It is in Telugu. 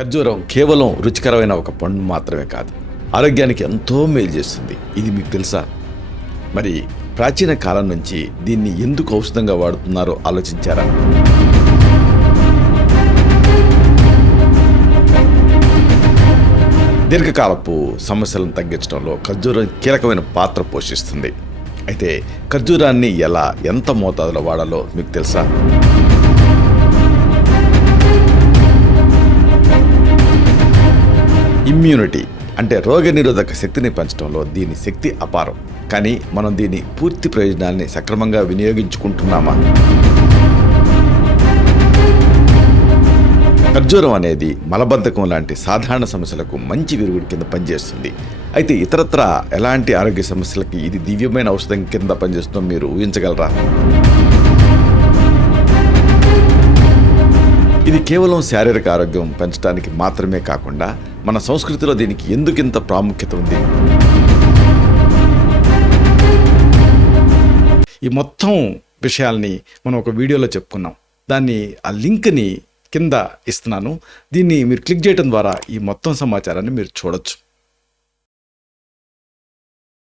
ఖర్జూరం కేవలం రుచికరమైన ఒక పండు మాత్రమే కాదు, ఆరోగ్యానికి ఎంతో మేలు చేస్తుంది. ఇది మీకు తెలుసా? మరి ప్రాచీన కాలం నుంచి దీన్ని ఎందుకు ఔషధంగా వాడుతున్నారో ఆలోచించారా? దీర్ఘకాలపు సమస్యలను తగ్గించడంలో ఖర్జూరం కీలకమైన పాత్ర పోషిస్తుంది. అయితే ఖర్జూరాన్ని ఎంత మోతాదులో వాడాలో మీకు తెలుసా? ఇమ్యూనిటీ అంటే రోగనిరోధక శక్తిని పెంచడంలో దీని శక్తి అపారం. కానీ మనం దీని పూర్తి ప్రయోజనాల్ని సక్రమంగా వినియోగించుకుంటున్నామా? ఖర్జూరం అనేది మలబద్ధకం లాంటి సాధారణ సమస్యలకు మంచి విరుగుడు కింద పనిచేస్తుంది. అయితే ఇతరత్ర ఎలాంటి ఆరోగ్య సమస్యలకి ఇది దివ్యమైన ఔషధం కింద పనిచేస్తుందో మీరు ఊహించగలరా? ఇది కేవలం శారీరక ఆరోగ్యం పెంచడానికి మాత్రమే కాకుండా మన సంస్కృతిలో దీనికి ఎందుకింత ప్రాముఖ్యత ఉంది? ఈ మొత్తం విషయాల్ని మనం ఒక వీడియోలో చెప్పుకున్నాం. ఆ లింక్ని కింద ఇస్తున్నాను. దీన్ని మీరు క్లిక్ చేయడం ద్వారా ఈ మొత్తం సమాచారాన్ని మీరు చూడొచ్చు.